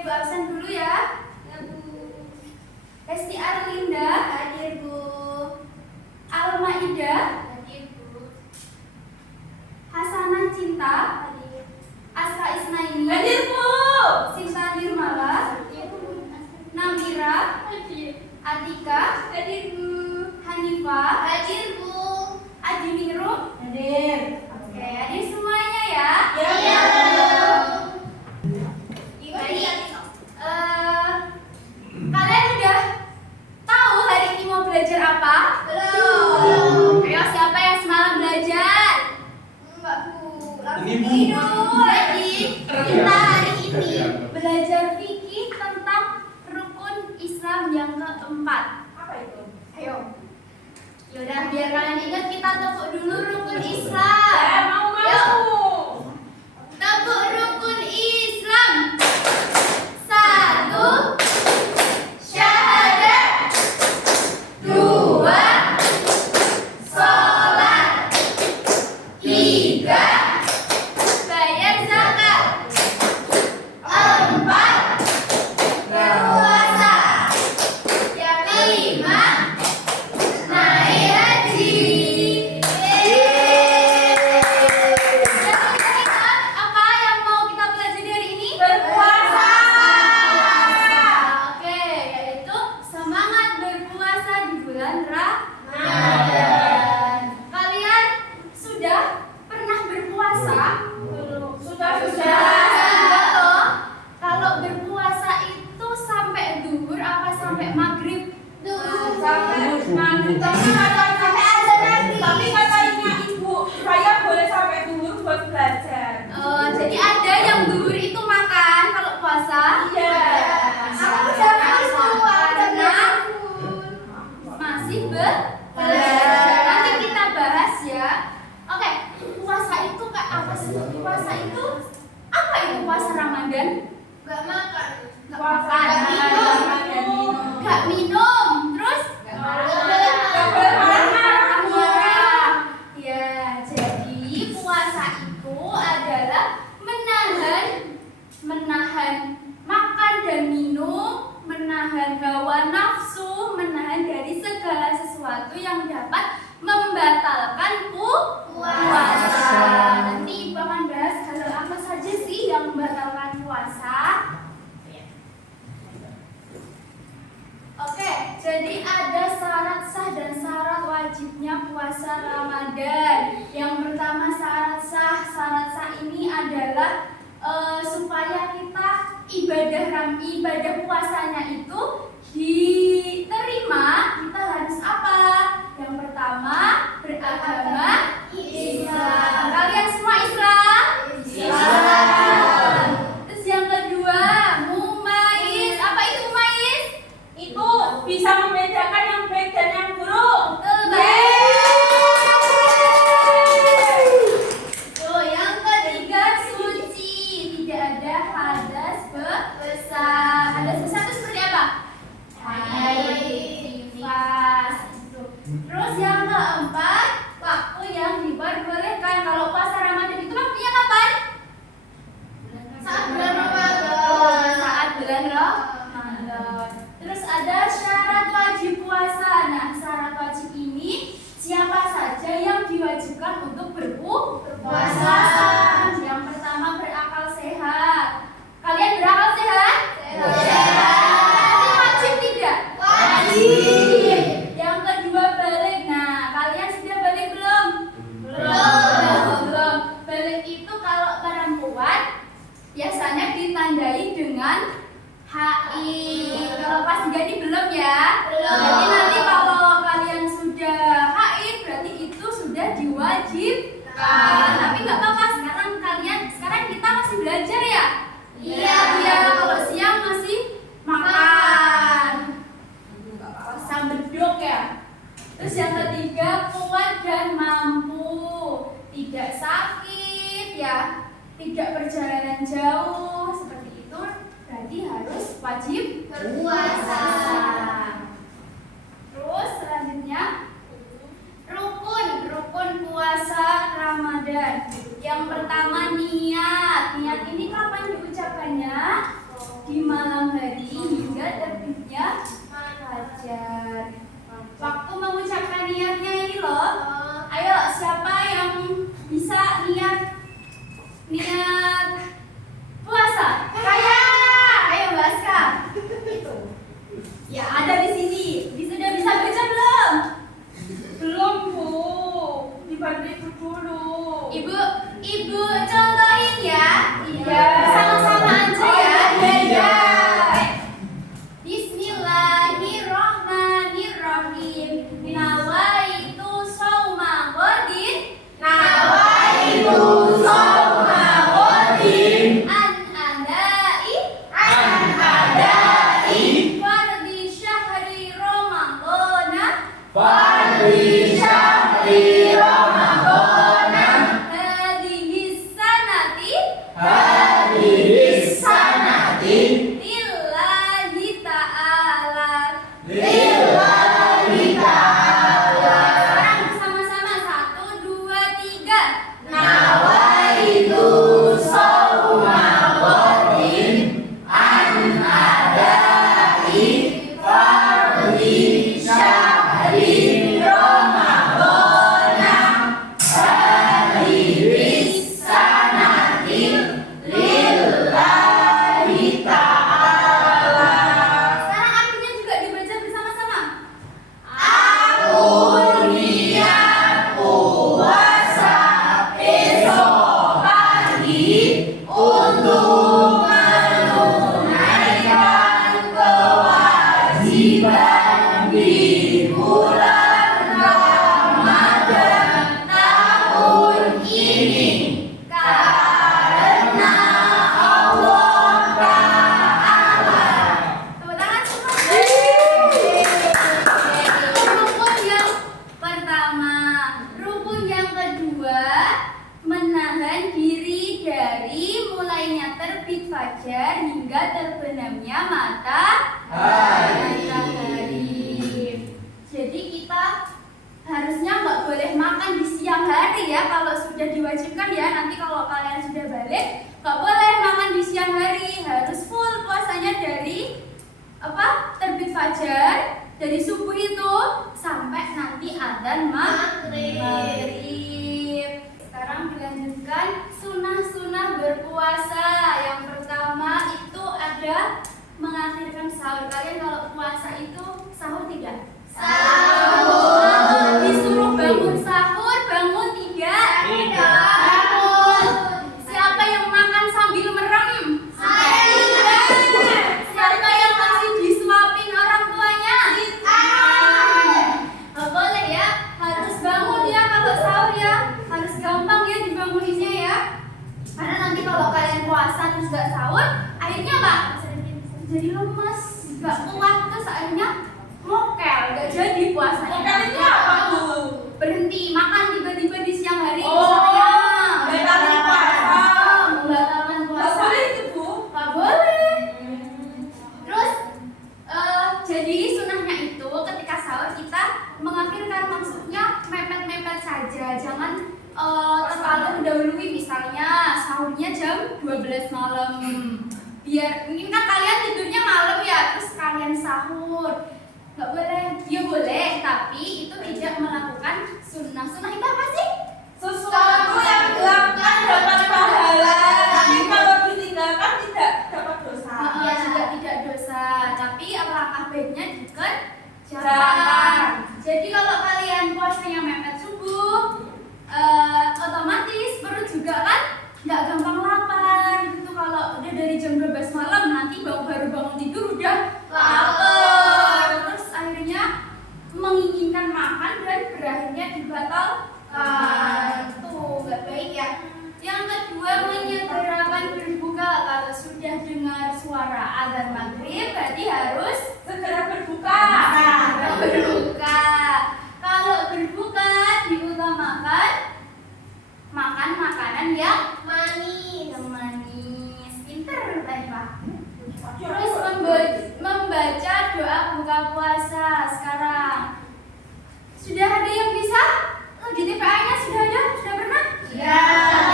Bu absen dulu ya. Ya Bu. Hesti Arlinda. Hadir Bu. Alma Ida. Hadir Bu. Hasanah Cinta. Hadir. Aska Isnaini. Hadir Bu. Sinta Nirmala. Hadir Bu. Namira. Hadir. Atika. Hadir Bu. Hanifa. Hadir Bu. Adi Ningrum. Hadir. Oke, hadir semuanya ya. Ya. Kalian udah tahu hari ini mau belajar apa? Belum. Ayo, siapa yang semalam belajar? Enggak Bu. Ini, Bu. Tidur. Jadi kita hari ini belajar fikih tentang rukun Islam yang keempat. Apa itu? Ayo. Yaudah, biar kalian ingat kita tepuk dulu rukun Islam. Mau. Yuk. Tepuk rukun Islam. 1. Syahadat. 2. Sholat. 3. Bayar zakat. 4. Berpuasa. Yang 5. naik haji. Apa yang mau kita pelajari hari ini? Berpuasa. Oke, yaitu semangat berpuasa di bulan Ramadan. Kalian sudah pernah berpuasa? Sudah. Sudah loh. Kalau berpuasa itu sampai duhur apa sampai maghrib? Sampai maghrib. Tapi katanya Ibu, saya boleh sampai dulu buat belajar. Jadi ada yang duhur itu makan kalau puasa? Iya. Aku karena masih belajar. Nanti kita bahas ya. Oke, puasa itu kayak apa sih? Puasa itu apa itu puasa Ramadan? Enggak makan. Nggak makan, nggak minum, terus ya, jadi puasa itu adalah menahan makan dan minum, menahan hawa nafsu, menahan dari segala sesuatu yang dapat membatalkan puasa. Nanti Ibu akan bahas hal apa saja sih yang membatalkan puasa. Oke, jadi ada syarat sah dan syarat wajibnya puasa Ramadan. Yang pertama syarat sah ini adalah supaya kita ibadah puasanya itu diterima, kita harus apa? Yang pertama beragama Islam. Kalian semua Islam? Islam. Terus yang kedua mumaiz. Apa itu mumaiz? Itu bisa membedakan yang baik dan yang buruk. Tuh, yang ketiga suci, tidak ada hadas besar. Hadas besar itu seperti apa? Haid, nifas. Gitu. Terus yang keempat, waktu yang diperbolehkan. Kalau puasa Ramadan itu waktunya kapan? Saat bulan Ramadan. Saat bulan Ramadan. Terus ada syarat wajib puasa. Nah, syarat wajib ini siapa saja yang diwajibkan untuk berpuasa? Yang pertama berakal sehat. Kalian berakal sehat? Nanti wajib tidak? Wajib. Yang kedua balik. Nah, kalian sudah balik belum? Belum. Balik itu kalau perempuan biasanya ditandai dengan haid. Kalau pas jadi belum ya. Belum. Jadi nanti kalau kalian sudah haid berarti itu sudah diwajibkan. Tapi nggak apa-apa, sekarang kita masih belajar ya. Iya. Kalau siang masih makan. Sambedok ya. Terus yang ketiga kuat dan mampu, tidak sakit ya, tidak perjalanan jauh seperti itu. Berarti harus wajib Berpuasa. Terus selanjutnya rukun puasa Ramadan. Yang pertama niat. Niat ini kapan diucapkannya? Di terbitnya fajar. Waktu mengucapkan niatnya ini loh. Ayo, siapa yang bisa niat puasa? Ayo Mbak Aska. Ya ada di sini. Sudah bisa baca belum? Belum, Bu. Dibantu ibu dulu. Ibu contohin ya. Iya. Sama-sama aja ya. Iya. Bismillahirrahmanirrahim. Nawaitu shauma ghadin. An adai. Fardhi syahri Ramadhana. Hadhihi sanati. Lillahi ta'ala. Sekarang bersama-sama 1, 2, 3. Sekarang artinya juga dibaca bersama-sama. Tepuk tangan semua. Rukun yang pertama. Rukun yang kedua, menahan diri dari mulainya terbit fajar hingga terbenamnya matahari. Jadi kita harusnya nggak boleh makan di siang hari ya, kalau sudah diwajibkan ya. Nanti kalau kalian sudah balik nggak boleh makan di siang hari, harus full puasanya dari terbit fajar, dari subuh itu sampai nanti adzan maghrib. Sekarang dilanjutkan sunah-sunah berpuasa. Yang pertama itu ada mengakhirkan sahur. Kalian kalau puasa itu sahur tidak? Disuruh bangun sahur, bangun tidak? Siapa yang makan sambil merem? Siapa yang masih disuapin orang tuanya? Nggak boleh ya, harus bangun ya kalau sahur ya. Harus gampang ya dibanguninnya ya. Karena nanti kalau kalian puasa terus nggak sahur, akhirnya apa? Jadi lemas, nggak kuat, terus akhirnya mokel, nggak jadi puasanya. Mokel itu apa, Bu? Berhenti makan tiba-tiba di siang hari. Batalin puasa. Membatalkan Nggak puasa. boleh itu, Bu. Nggak boleh. Terus jadi sunahnya itu ketika sahur kita mengakhirkan, maksudnya mepet-mepet saja, jangan terlalu mendahului. Misalnya sahurnya jam 12 malam, biar mungkin kan kalian tidurnya malam ya, terus kalian sahur. Nggak boleh, ya boleh, tapi itu tidak melakukan sunnah. Sunnah itu apa sih? Sesuatu yang dilakukan dapat pahala, tapi kalau ditinggalkan tidak dapat dosa. Juga tidak dosa, tapi alangkah baiknya Jangan. dikerjakan. Jadi kalau kalian puasanya mepet subuh, otomatis perut juga kan nggak gampang lapar gitu. Kalau udah dari jam 12 malam, nanti baru bangun tidur udah lapar, terus akhirnya menginginkan makan dan berakhirnya dibatalkan. Tuh nggak baik ya. Yang kedua, menyegerakan berbuka. Kalau sudah dengar suara adzan maghrib, berarti harus Segera berbuka. berbuka. Kalau berbuka diutamakan makan makanan yang manis. Pinter tadi Pak. Terus membaca doa buka puasa. Sekarang sudah ada yang bisa? Di TPA-nya sudah ada? Sudah pernah? Ya.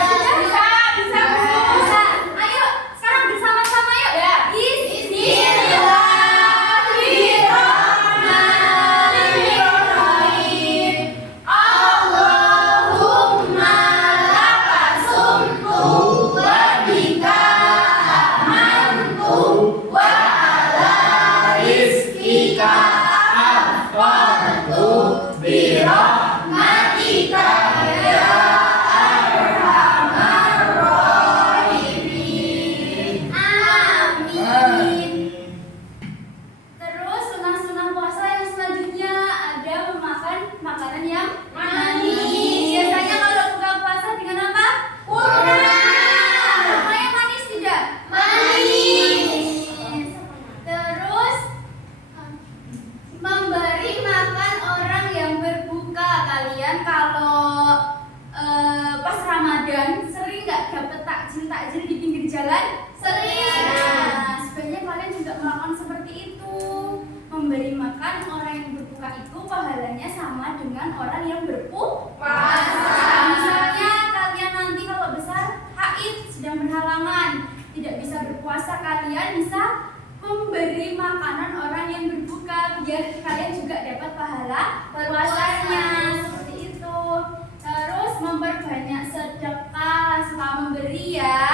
Sudah? Bisa. Bisa. Ayo sekarang bersama-sama yuk. Ya. Bismillah. dengan orang yang Puasa. Misalnya kalian nanti kalau besar haid sedang berhalangan, tidak bisa berpuasa, kalian bisa memberi makanan orang yang berbuka biar kalian juga dapat pahala puasanya. Seperti itu. Terus memperbanyak sedekah, suka memberi ya.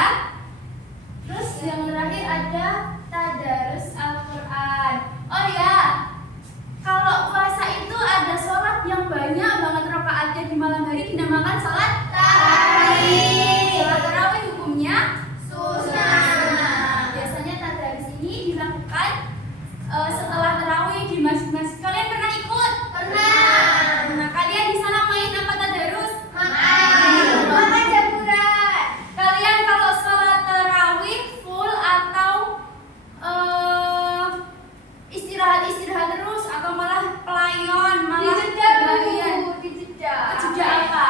Terus yang terakhir ada tadarus Al-Quran. Oh ya, kalau puasa itu ada sholat yang banyak banget rakaatnya di malam hari dinamakan sholat tarawih. Sholat tarawih hukumnya Sunnah. biasanya tadarus ini dilakukan setelah tarawih di masjid-masjid. Kalian pernah ikut? Pernah. Nah, kalian di sana main apa tadarus? Makan jamuran. Kalian kalau sholat tarawih full atau istirahat terus atau malah pelayon, malah kalian Dijeda. jeda apa?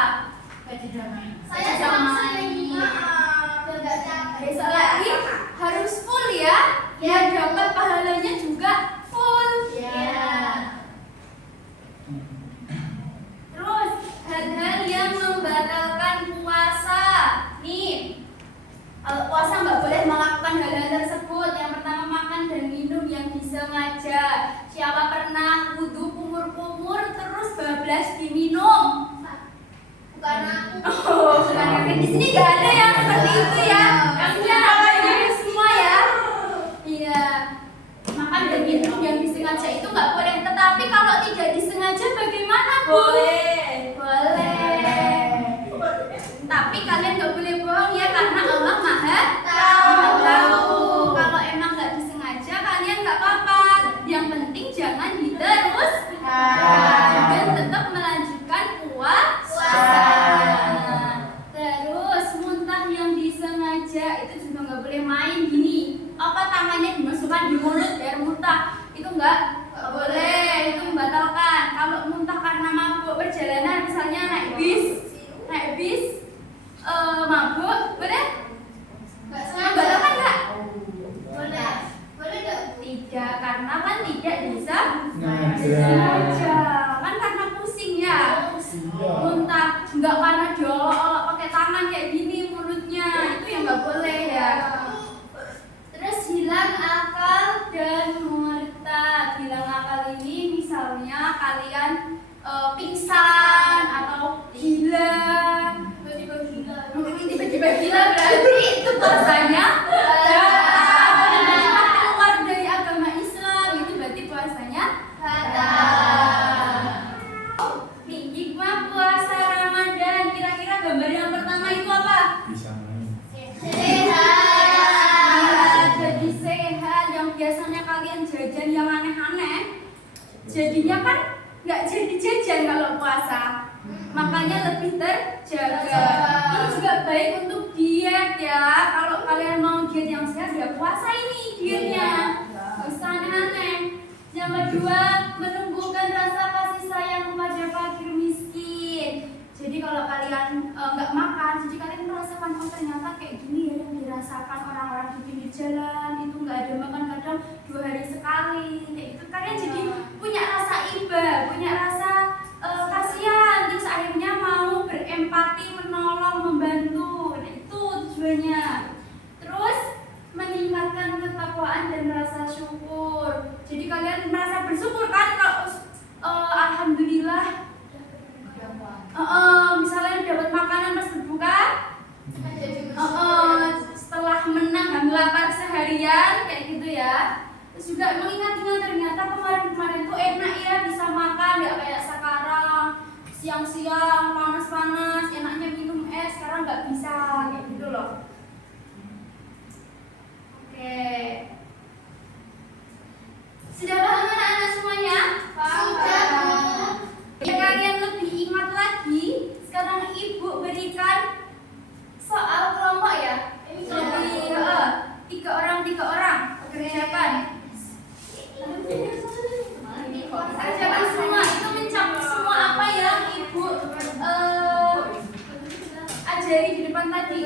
Saya sama sering enggak capek. Besok lagi harus full ya, biar dapat pahalanya juga full. Ya. Terus hal-hal yang membatalkan puasa. Nih, kalau puasa nggak boleh melakukan hal-hal tersebut. Yang pertama makan dan minum yang disengaja. Siapa pernah wudhu kumur-kumur terus bablas diminum? Bukan aku. Oh, bukan di sini nggak ada yang seperti itu ya. Kasihan awalnya semua ya. Iya. Makan dan minum yang disengaja itu nggak boleh. Tetapi kalau tidak disengaja bagaimana, Bu? Boleh. Boleh. Tapi kalian nggak boleh bohong ya, karena Allah Maha Tahu. Kalau emang nggak disengaja kalian nggak apa-apa. Yang penting jangan diteruskan dan tetap melanjutkan puasa. Terus muntah yang disengaja itu juga nggak boleh main gini. Apa tangannya dimasukkan di mulut biar muntah? Itu nggak boleh. Itu membatalkan. Kalau muntah karena mabuk perjalanan, misalnya naik bis, mabuk, boleh? Enggak Membatalkan nggak? Boleh. Boleh enggak? Tidak, karena kan tidak bisa Sengaja. sengaja. Kan karena pusing ya. Muntah, nggak karena diolok-olok pakai tangan kayak gini mulutnya, itu yang nggak boleh ya. Terus hilang akal dan murtad. Hilang akal ini misalnya kalian pingsan atau gila. Tiba-tiba gila berarti itu puasanya batal. Keluar dari agama Islam itu berarti puasanya batal. Nih, hikmah puasa Ramadan. Kira-kira gambar yang pertama itu apa? Bisa main. Sehat. Jadi sehat. Yang biasanya kalian jajan yang aneh-aneh, jadinya kan nggak jadi jajan kalau puasa. Makanya lebih terjaga. Ini juga baik untuk diet ya. Kalau kalian mau diet yang sehat ya puasa ini dietnya. Nggak usah aneh-aneh. Yang kedua, menumbuhkan rasa kasih sayang kepada fakir miskin. Jadi kalau kalian nggak makan, jadi kalian merasakan oh ternyata kayak gini ya yang dirasakan orang-orang di pinggir jalan itu nggak ada makan kadang 2 hari sekali kayak gitu. Kalian jadi punya rasa iba, punya rasa kasihan, terus akhirnya mau berempati, menolong, membantu. Nah itu tujuannya. Terus meningkatkan ketakwaan dan rasa syukur. Jadi kalian merasa bersyukur kan kalau alhamdulillah misalnya dapat makanan pas berbuka, setelah menahan lapar seharian kayak gitu ya. Terus juga mengingat-ingat ternyata kemarin-kemarin tuh enak ya bisa makan, nggak kayak sekarang siang-siang panas-panas enaknya minum es, sekarang nggak bisa kayak gitu loh. Oke, sudah paham anak-anak semuanya? Sudah, Bu. Biar kalian lebih ingat lagi, sekarang ibu berikan soal kelompok ya. Lebih 3 orang kerjakan. Kerjakan semua itu mencakup semua apa yang ibu ajari di depan tadi.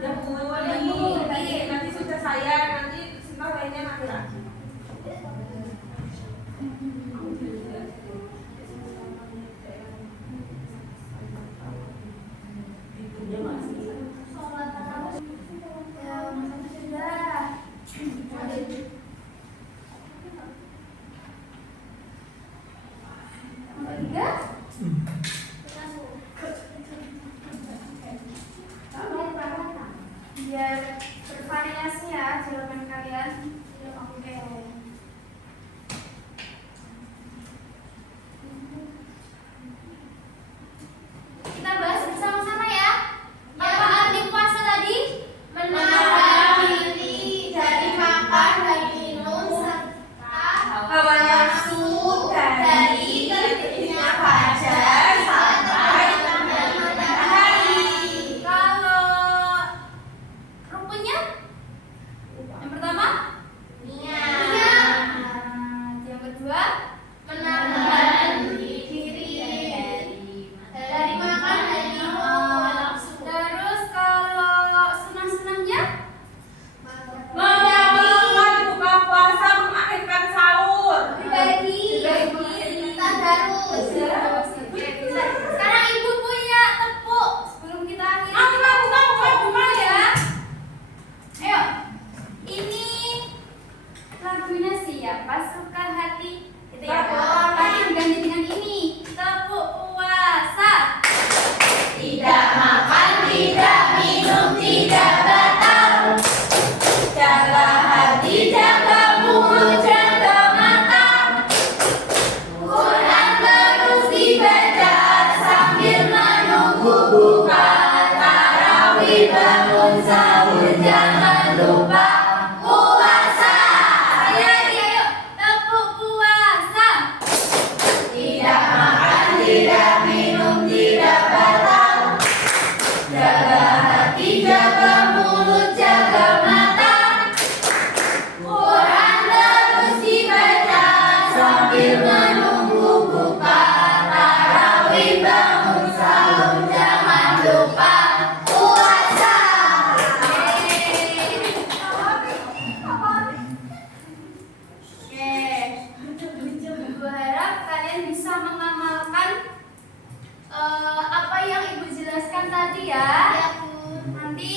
Ya Bu, nanti sudah saya, nanti sebentar lainnya nanti lagi. Sholat tarawih. Ya, sudah. Nomor 3. Biar bervariasi ya jawaban kalian. Oke. Kita bahas bersama-sama ya. Apa arti puasa tadi? Menahan diri dari makan dan minum serta Hawa nafsu dari terbitnya fajar sampai matahari. Kalau rukunnya? Yang pertama? niat. Yang kedua? Menahan diri dari makan dan minum. Terus kalau sunah-sunahnya? Memulakan buka puasa, mengakhirkan sahur. Dibagi. Tadarus. Oke, bisa. Sekarang ibu punya tepuk sebelum kita akhiri. Buka Ya. Ayo. Ini lagunya siapa suka hati? Itu ya. Tepuk. Tapi diganti dengan ini. Tepuk puasa. Tidak makan, tidak minum, tidak batal. Jaga hati, jaga mulut, jaga mata. Quran terus dibaca sambil menunggu buka. Tarawih bangun sahur jangan lupa puasa. Ayo. Tepuk puasa. Tidak makan, tidak minum, tidak batal. Jaga hati, jaga mulut, jaga mata. Quran terus dibaca sambil menunggu buka. Tarawih bangun sahur jangan lupa puasa. Ibu harap kalian bisa mengamalkan apa yang ibu jelaskan tadi ya. Nanti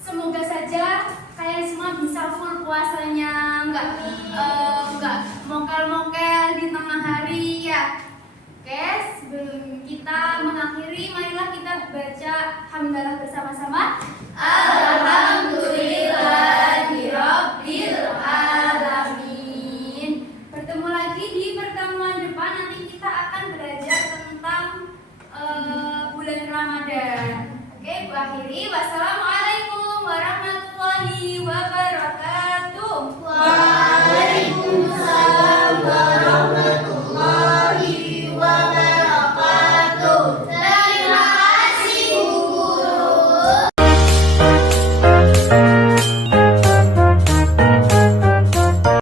semoga saja kalian semua bisa full puasanya, nggak mokel-mokel di tengah hari ya. Oke, sebelum kita mengakhiri, marilah kita baca hamdalah bersama-sama. Alhamdulillahirabbil Alamin. Bertemu lagi di pertemuan depan. Nanti kita akan belajar tentang bulan Ramadan. Oke, Bu akhiri. Wassalamualaikum warahmatullahi